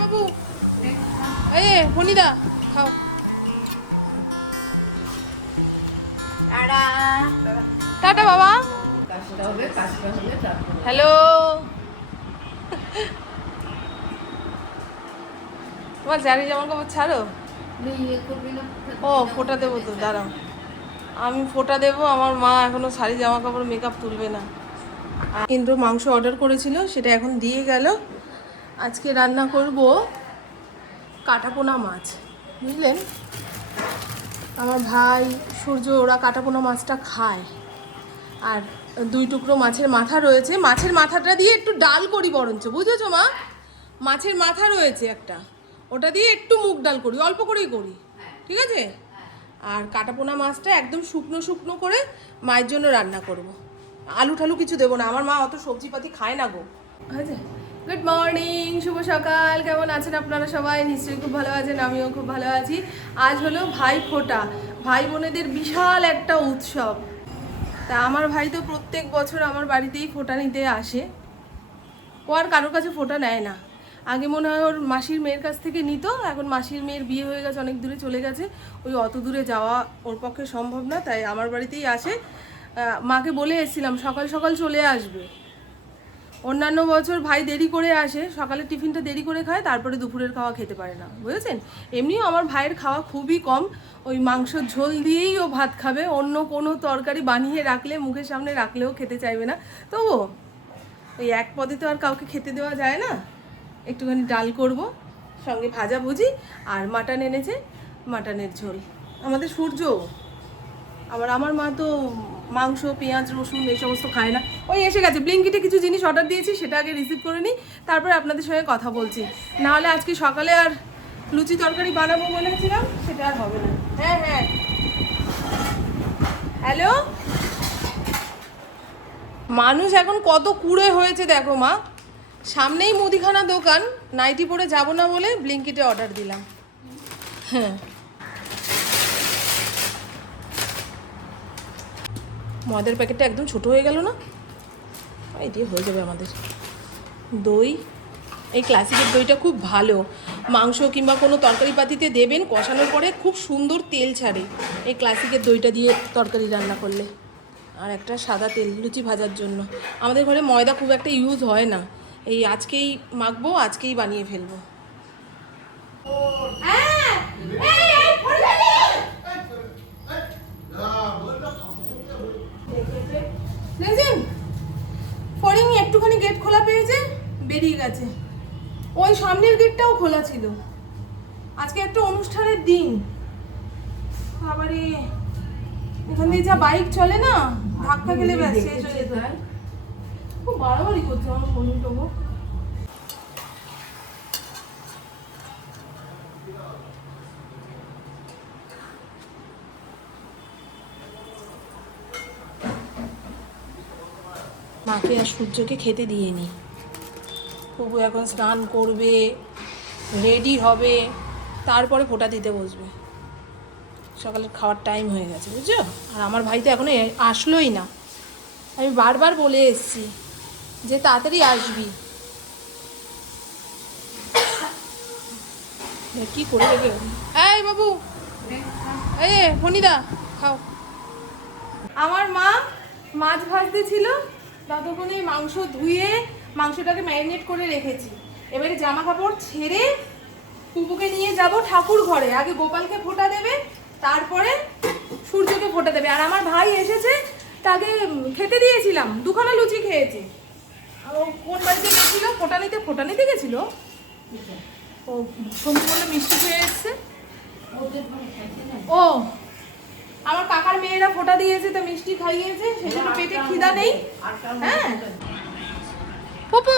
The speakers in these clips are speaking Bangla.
বাবু। এই যে, ফণিদা খাও। টাটা। বাবা। হ্যালো। তোমার জারি জামা কাপড় ছাড়ো ও ফোটা দেবো তো দাঁড়াও। আমি ফোটা দেবো, আমার মা এখনও শাড়ি জামা কাপড় মেকআপ তুলবে না। ইন্দ্র মাংস অর্ডার করেছিল, সেটা এখন দিয়ে গেল। আজকে রান্না করব কাটাপোনা মাছ, বুঝলেন? আমার ভাই, সূর্য, ওরা কাটাপোনা মাছটা খায়। আর দুই টুকরো মাছের মাথা রয়েছে। মাছের মাথাটা দিয়ে একটু ডাল করি বরঞ্চ, বুঝেছ মা? মাছের মাথা রয়েছে একটা। ওটা দিয়ে একটু মুগ ডাল করি, অল্প করেই করি, ঠিক আছে? আর কাটাপোনা মাছটা একদম শুকনো শুকনো করে মায়ের জন্য রান্না করব। আলু ঠালু কিছু দেবো না, আমার মা অত সবজিপাতি খায় না গো। গুড মর্নিং শুভ সকাল, কেমন আছেন আপনারা সবাই? নিশ্চয়ই খুব ভালো আছেন, আমিও খুব ভালো আছি। আজ হলো ভাই ফোটা, ভাই বোনেদের বিশাল একটা উৎসব। তা আমার ভাই তো প্রত্যেক বছর আমার বাড়িতেই ফোটা নিতে আসে। ও আর কারোর কাছে ফোটা নেয় না। আগে মনে হয় ওর মাসির মেয়ের কাছ থেকে নিত, এখন মাসির মেয়ের বিয়ে হয়ে গেছে, অনেক দূরে চলে গেছে। ওই অত দূরে যাওয়া ওর পক্ষে সম্ভব না, তাই আমার বাড়িতেই আসে মাকে বলে এসেছিলাম, সকাল সকাল চলে আসবে। অন্যান্য বছর ভাই দেরি করে আসে, সকালে টিফিনটা দেরি করে খায়, তারপরে দুপুরের খাওয়া খেতে পারে না, বুঝেছেন? এমনিও আমার ভাইয়ের খাওয়া খুবই কম, ওই মাংসর ঝোল দিয়েই ও ভাত খাবে, অন্য কোনো তরকারি বানিয়ে রাখলে, মুখের সামনে রাখলেও খেতে চাইবে না। তবুও, ওই এক পদে তো আর কাউকে খেতে দেওয়া যায় না। একটুখানি ডাল করব, সঙ্গে ভাজা ভুজি আর মাটন এনেছে, মাটনের ঝোল। আমাদের সূর্য, আবার আমার মা তো মাংস, পেঁয়াজ, রসুন এই সমস্ত খায় না। ওই এসে গেছে, ব্লিঙ্কিটে কিছু জিনিস অর্ডার দিয়েছি, সেটা আগে রিসিভ করে নিই, তারপরে আপনাদের সঙ্গে কথা বলছি। না হলে আজকে সকালে আর লুচি তরকারি বানাবো বলেছিলাম, সেটা আর হবে না। হ্যাঁ হ্যাঁ। হ্যালো মানুষ এখন কত কুড়ে হয়েছে দেখো মা। সামনেই মুদিখানা দোকান, নাইটি পরে যাব না বলে ব্লিঙ্কিটে অর্ডার দিলাম। হ্যাঁ। মদের প্যাকেটটা একদম ছোট হয়ে গেল না? এই দিয়ে হয়ে যাবে আমাদের। দই, এই ক্লাসিকের দইটা খুব ভালো। মাংস কিংবা কোনো তরকারি পাতিতে দেবেন, কষানোর পরে খুব সুন্দর তেল ছাড়ে। এই ক্লাসিকের দইটা দিয়ে তরকারি রান্না করলে। আর একটা সাদা তেল, লুচি ভাজার জন্য। আমাদের ঘরে ময়দা খুব একটা ইউজ হয় না। এই আজকেই মাখবো আজকেই বানিয়ে ফেলব। দেখছেন ফরিং একটুখানি গেট খোলা পেয়েছে বেরিয়ে গেছে। ওই সামনের গেটটাও খোলা ছিল। আজকে একটা অনুষ্ঠানের দিন। আবারে এখান দিয়ে যা বাইক চলে না ধাক্কা খেলে ব্যাস শেষ হয়ে যেত। খুব করছে আমার মাকে আর সূর্যকে খেতে দিয়ে নি। তবু এখন স্নান করবে রেডি হবে, তারপরে ফোঁটা দিতে বসবে। সকালের খাওয়ার টাইম হয়ে গেছে, বুঝছ? আর আমার ভাই তো এখনও আসলোই না। আমি বারবার বলে এসছি যে তাড়াতাড়ি আসবি। কি করে রেখে এই বাবু, এই ফণিদা খাও। আমার মা মাছ ভাজতে ছিল, ততক্ষণে মাংস ধুয়ে মাংসটাকে ম্যারিনেট করে রেখেছি। এবারে জামা কাপড় ছেড়ে পুপুকে নিয়ে যাব ঠাকুর ঘরে। আগে গোপালকে ফোঁটা দেবে, তারপরে সূর্যকে ফোঁটা দেবে। আর আমার ভাই এসেছে, তাকে খেতে দিয়েছিলাম, দুখানা লুচি খেয়েছে। কোন বাড়িতে গেছিল? ফোঁটা নিতে ফোঁটা গেছিল? ও সন্ধে বলে মিষ্টি খেয়ে এসছে? ও, আমার কাকার মেয়েরা ফোঁটা দিয়েছে, তো মিষ্টি খাইয়েছে, সেজন্য পেটে খিদা নেই। হ্যাঁ? পুপু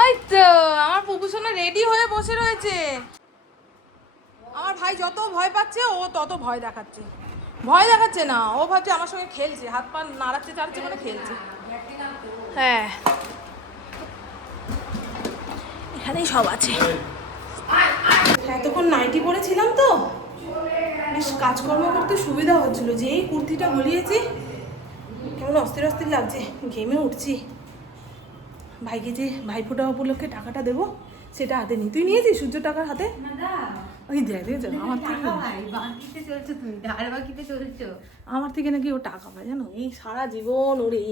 ওই তো, আমার পুপু সোনা রেডি হয়ে বসে রয়েছে। আমার ভাই যত ভয় পাচ্ছে, ও তত ভয় দেখাচ্ছে। ভয় দেখাচ্ছে না, ও ভাবছে আমার সঙ্গে খেলছে, হাত পা নাড়াচ্ছে চাড়ছে মানে খেলছে। হ্যাঁ। এখানেই সব আছে। এতক্ষণ নাইটি পরেছিলাম তো। বেশ কাজকর্ম করতে সুবিধা হচ্ছিল। যেই কুর্তিটা গলিয়েছি কেমন অস্থির অস্থির লাগছে। ঘেমে উঠছি। ভাইকে যে ভাইফোঁটা উপলক্ষে টাকাটা দেবো সেটা হাতে নি। তুই নিয়েছিস সূর্য টাকার হাতে? না ওই দেখ দেখ দেখ, আমার থেকে চলছো তুমি ধার বাকিতে চলছো। আমার থেকে নাকি ও টাকা পায় জানো? এই সারা জীবন ওর এই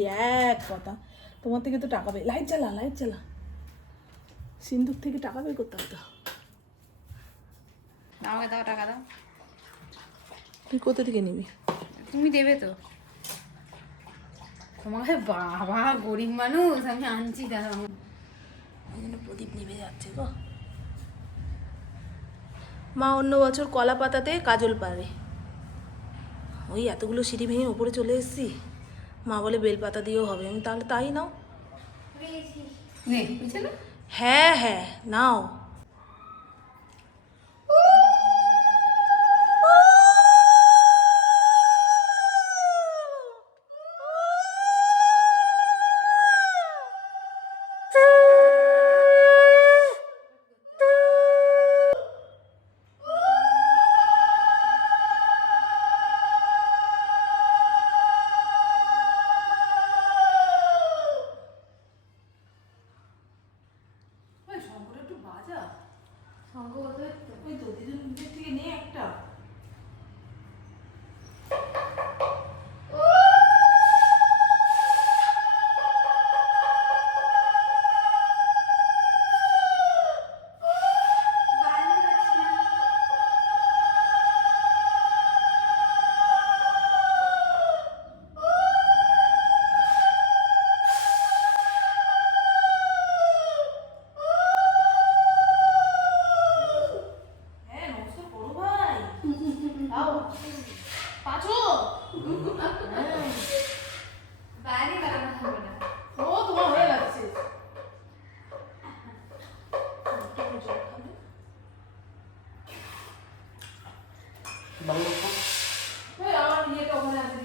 এক কথা। তোমার থেকে তো টাকা পায় লাইট জ্বালা লাইট জ্বালা। সিন্ধুক থেকে টাকা বের করতে হতো আমাকে দাও টাকা দাও। তুই কোথা থেকে নিবি? তুমি দেবে তো। তোমাকে বাবা গরিব মানুষ আমি আনছি জন্য প্রদীপ নিভে যাচ্ছে গো। মা অন্য বছর কলা পাতাতে কাজল পারে। ওই এতগুলো সিঁড়ি ভেঙে ওপরে চলে এসেছি। মা বলে বেলপাতা দিয়েও হবে। আমি তাহলে তাই নাও। হ্যাঁ হ্যাঁ নাও। ওই আমার ইয়েটা ওখানে আছে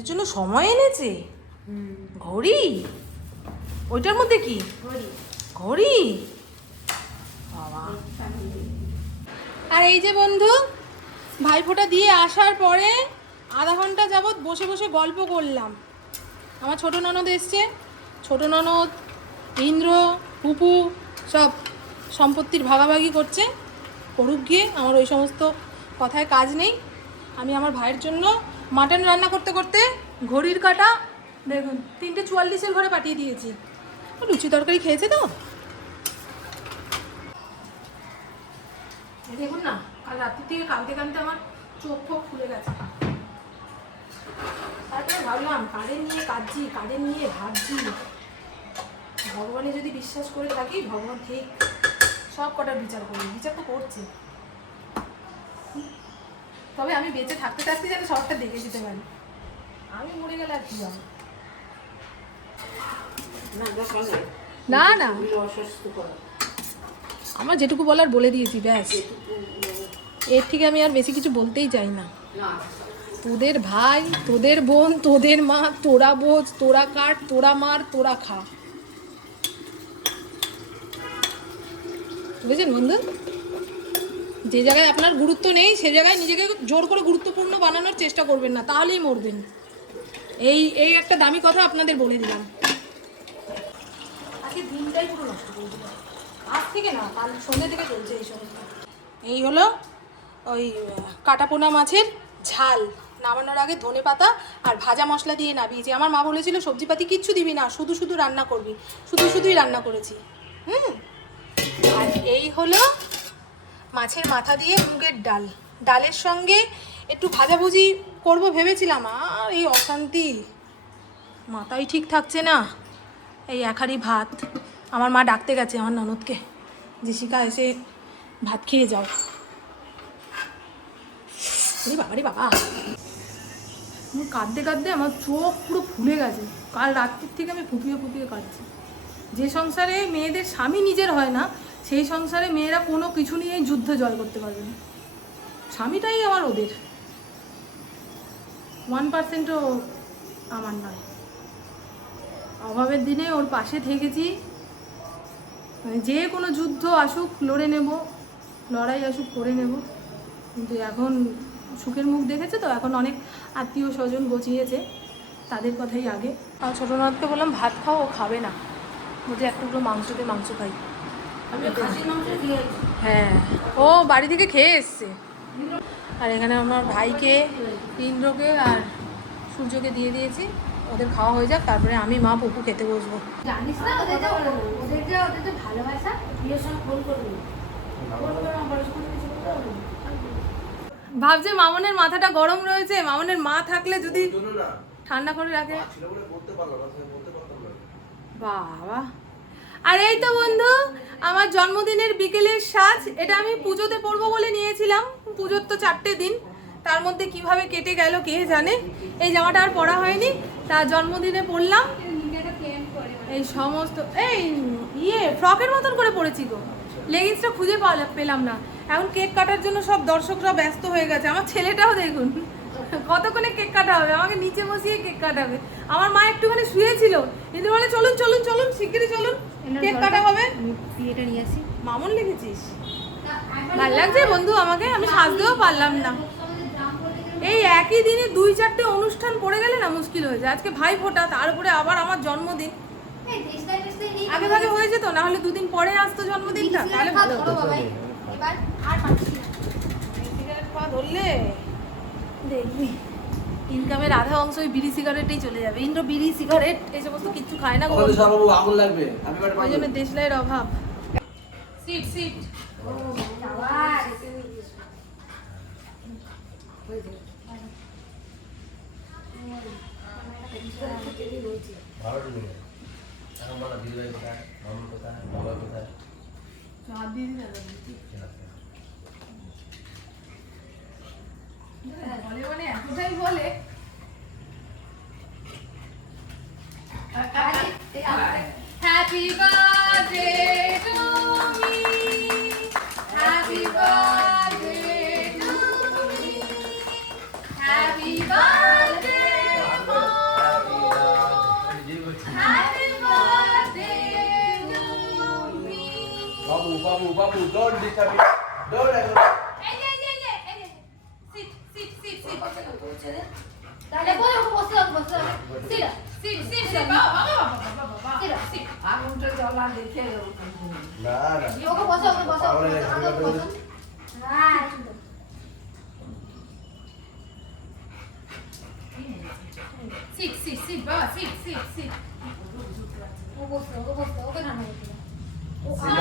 আমাদের জন্য সময় এনেছে? ঘড়ি? ওইটার মধ্যে কি? ঘড়ি। বাবা। আর এই যে বন্ধু ভাইফোঁটা দিয়ে আসার পরে আধা ঘণ্টা যাবৎ বসে বসে গল্প করলাম। আমার ছোট ননদ এসছে। ছোট ননদ ইন্দ্র পুপু সব সম্পত্তির ভাগাভাগি করছে। করুক গিয়ে আমার ওই সমস্ত কথায় কাজ নেই। আমি আমার ভাইয়ের জন্য মাটন রান্না করতে করতে ঘড়ির কাটা, দেখুন, তিনটে চুয়াল্লিশের ঘরে পাঠিয়ে দিয়েছি। লুচি তরকারি খেয়েছে তো? দেখুন না, কাল রাত্রি থেকে কাঁদতে কাঁদতে আমার চোখ ফোক খুলে গেছে। তারপরে ভাবলাম কারে নিয়ে কাঁদছি কারে নিয়ে ভাবছি। ভগবানে যদি বিশ্বাস করে থাকি, ভগবান ঠিক সব কটার বিচার করবে, বিচার তো করছে। তবে আমি বেঁচে থাকতে থাকতে যেন সবটা দেখে যেতে পারি। আমি মরে গেলে আর কি হবে? না না আমার যেটুকু বলার বলে দিয়েছি ব্যাস। এর থেকে আমি আর বেশি কিছু বলতেই চাই না। তোদের ভাই তোদের বোন তোদের মা তোরা বোঝ তোরা কাট তোরা মার তোরা খা। বুঝেছেন বন্ধু? যে জায়গায় আপনার গুরুত্ব নেই সে জায়গায় নিজেকে জোর করে গুরুত্বপূর্ণ বানানোর চেষ্টা করবেন না তাহলেই মরবেন। এই এই একটা দামি কথা আপনাদের বলে দিলাম। আজকে দিনটাই পুরো নষ্ট করে দিলাম। আজ থেকে না কাল সন্ধ্যে থেকে চলছে এই সমস্ত এই হলো ওই কাটাপোনা মাছের ঝাল। নামানোর আগে ধনে পাতা আর ভাজা মশলা দিয়ে নামিয়েছি আমার মা বলেছিল সবজিপাতি কিচ্ছু দিবি না শুধু শুধু রান্না করবি। শুধু শুধুই রান্না করেছি। হুম? আর এই হলো মাছের মাথা দিয়ে মুগের ডাল। ডালের সঙ্গে একটু ভাজাভুজি করব ভেবেছিলাম আর এই অশান্তি। মাথাই ঠিক থাকছে না। এই এক হাঁড়ি ভাত। আমার মা ডাকতে গেছে আমার ননদকে। জেসিকা এসে ভাত খেয়ে যাও। আরে বাবা রে বাবা। আমি কাঁদতে কাঁদতে আমার চোখ পুরো ফুলে গেছে। কাল রাত্রির থেকে আমি ফুপিয়ে ফুপিয়ে কাঁদছি। যে সংসারে মেয়েদের স্বামী নিজের হয় না সেই সংসারে মেয়েরা কোনো কিছু নিয়েই যুদ্ধ জয় করতে পারবে না। স্বামীটাই আমার ওদের। ওয়ান পার্সেন্টও আমার নয়। অভাবের দিনে ওর পাশে থেকেছি। মানে যে কোনো যুদ্ধ আসুক, লড়ে নেব, লড়াই আসুক, করে নেব। কিন্তু এখন সুখের মুখ দেখেছে তো? এখন অনেক আত্মীয় স্বজন গচিয়েছে তাদের কথাই আগে। আর ছোটো নাথকে বললাম, ভাত খাও, ও খাবে না। বলছে এক টুকরো মাংস দিয়ে মাংস খাই আমি খাসির মাংস দিয়েছি হ্যাঁ। ও বাড়ি থেকে খেয়ে এসছে। আর এখানে আমার ভাইকে ইন্দ্রকে আর সূর্যকে দিয়ে দিয়েছি। ওদের খাওয়া হয়ে যাক তারপরে আমি মা পপু খেতে বসবো। জানিস না ওদের যে ওদের যে ওদের যে ভালোবাসা বিয়ের সময় ফোন করবি। ফোন করে আমার সঙ্গে কিছু করতে হবে না। ভাবছে মামনের মাথাটা গরম রয়েছে। মামনের মা থাকলে যদি ঠান্ডা করে রাখে। বাবা। আর এই তো বন্ধু আমার জন্মদিনের বিকেলের সাজ, এটা আমি পুজোতে পরবো বলে নিয়েছিলাম। পুজোর তো চারটে দিন। তার মধ্যে কীভাবে কেটে গেল কে জানে? এই জামাটা আর পরা হয়নি। তা জন্মদিনে পরলাম। এই সমস্ত, এই ইয়ে ফ্রকের মতন করে পড়েছি গো। লেগিংসটা খুঁজে পেলাম না। এখন কেক কাটার জন্য সব দর্শকরা ব্যস্ত হয়ে গেছে। আমার ছেলেটাও দেখুন। কতক্ষণে কেক কাটা হবে? আমাকে নিচে বসিয়ে কেক কাটাবে আমার মা একটুখানি শুয়েছিল। কিন্তু বলে চলুন চলুন চলুন শিগগিরই চলুন। কেক কাটা হবে? বিয়েটা নিয়ে আসি। মামন লিখেছিস? ভালো লাগছে বন্ধু আমাকে? আমি সাজতেও পারলাম না। এই একই দিনে দুই চারটে অনুষ্ঠান পড়ে গেলে না মুশকিল হয়ে যায়। আজকে ভাই ফোটা তারপরে আবার আমার জন্মদিন। আগে ভাগে হয়ে যেত না হলে দুদিন পরে আসতো জন্মদিনটা। তাহলে ভালো হতো। ধরলে দেখবি। ইনকামের আধা অংশ ওই বিড়ি সিগারেটেই চলে যাবে। ইন্দ্র বিড়ি সিগারেট এই সমস্ত কিচ্ছু খায় না আগুন লাগবে। ওই জন্য দেশলাইয়ের অভাব। সিট সিট ভালো নিয়ে এখন বলো দিদি ভাই কোথায় মামুন কোথায় বাবা কোথায় হাত দিয়ে দিলে বলে মানে এতটাই বলে birthday to me. বাবু বাবু বাবু don't disturb 我收，我收，给，我不他的。我。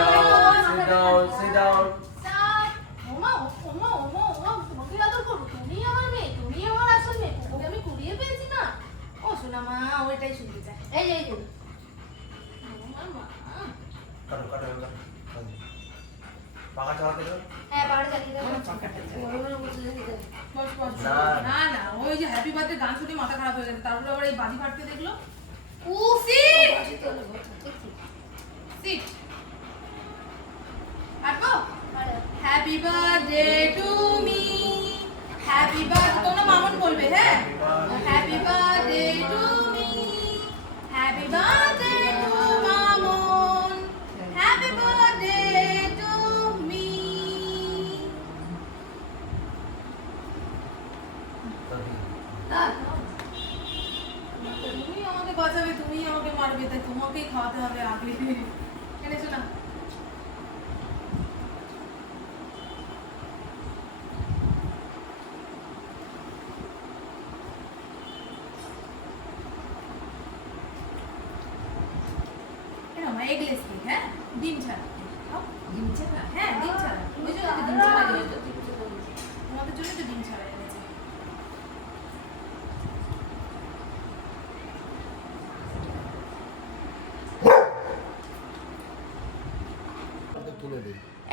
happy birthday to me happy birthday তোমরা মামন বলবে হ্যাঁ? Happy birthday to me happy birthday to Mamon. Happy birthday to me তুমি আমাকে বাঁচাবে তুমি আমাকে মারবে, তাই তোমাকেই খাওয়াতে হবে আগে এনেছো না এগলেস হ্যাঁ? ডিম ছাড়া। ডিম ছাড়া? হ্যাঁ ডিম ছাড়া। ওই জন্য তো ডিম ছাড়া। তোমাদের জন্য তো ডিম ছাড়া এনেছে।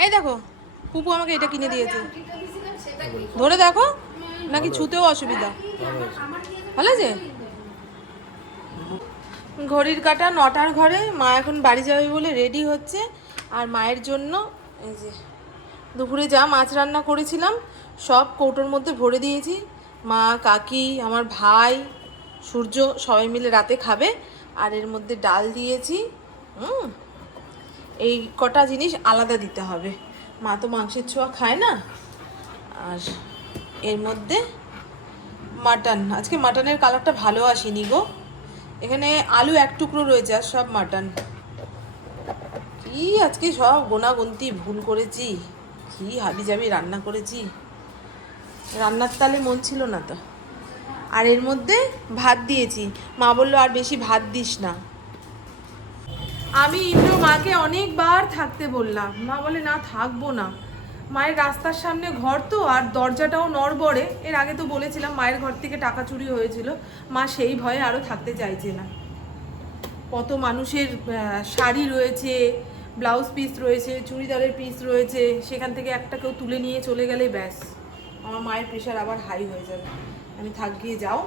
এই দেখো পুপু আমাকে এটা কিনে দিয়েছে? ধরে দেখো। নাকি ছুতেও অসুবিধা। ভালো আছে? ঘড়ির কাটা নটার ঘরে। মা এখন বাড়ি যাবে বলে রেডি হচ্ছে। আর মায়ের জন্য এই যে দুপুরে যা মাছ রান্না করেছিলাম, সব কৌটোর মধ্যে ভরে দিয়েছি। মা, কাকি, আমার ভাই, সূর্য সবাই মিলে রাতে খাবে। আর এর মধ্যে ডাল দিয়েছি। এই কটা জিনিস আলাদা দিতে হবে। মা তো মাংসের ছোঁয়া খায় না। আর এর মধ্যে মাটন। আজকে মাটনের কালারটা ভালো আসেনি গো। এখানে আলু এক টুকরো রয়েছে আর সব মাটন। কি আজকে সব গোনাগুনতি, ভুল করেছি? কি হাবি যাবি রান্না করেছি? রান্নার তালে মন ছিল না তো। আর এর মধ্যে ভাত দিয়েছি। মা বলল, আর বেশি ভাত দিস না। আমি ইন্দ্র মাকে অনেকবার থাকতে বললাম। মা বলে, না, থাকব না। মায়ের রাস্তার সামনে ঘর তো আর দরজাটাও নড়বড়ে। এর আগে তো বলেছিলাম মায়ের ঘর থেকে টাকা চুরি হয়েছিল। মা সেই ভয়ে আরও থাকতে চাইছে না। কত মানুষের শাড়ি রয়েছে ব্লাউজ পিস রয়েছে চুড়িদারের পিস রয়েছে সেখান থেকে একটা কেউ তুলে নিয়ে চলে গেলে ব্যাস। আমার মায়ের প্রেশার আবার হাই হয়ে যাবে। আমি থাক গিয়ে যাও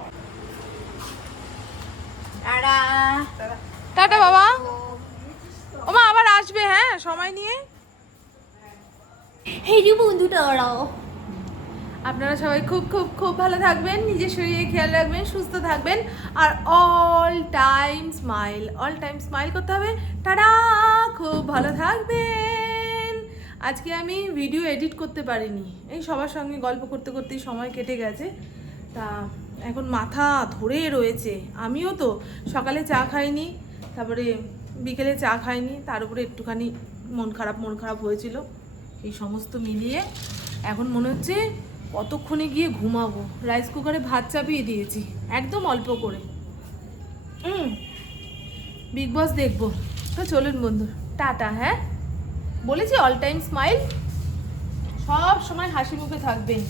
টাটা বাবা। ওমা আবার আসবে হ্যাঁ সময় নিয়ে। এই যে বন্ধুটা ওরাও আপনারা সবাই খুব খুব খুব ভালো থাকবেন, নিজের শরীরে খেয়াল রাখবেন, সুস্থ থাকবেন, আর all time smile all time smile করতে হবে। টাটা! খুব ভালো থাকবেন। আজকে আমি ভিডিও এডিট করতে পারিনি। এই সবার সঙ্গে গল্প করতে করতেই সময় কেটে গেছে। তা এখন মাথা ধরে রয়েছে। আমিও তো সকালে চা খাইনি, তারপরে বিকেলে চা খাইনি, তার উপরে একটুখানি মন খারাপ মন খারাপ হয়েছিল। এই সমস্ত মিলিয়ে এখন মনে হচ্ছে কতক্ষণে গিয়ে ঘুমাবো? রাইস কুকারে ভাত চাপিয়ে দিয়েছি, একদম অল্প করে। হুম বিগ বস দেখব। তো চলুন বন্ধু, টাটা হ্যাঁ? বলেছি অল টাইম স্মাইল সব সময় হাসি মুখে থাকবেন।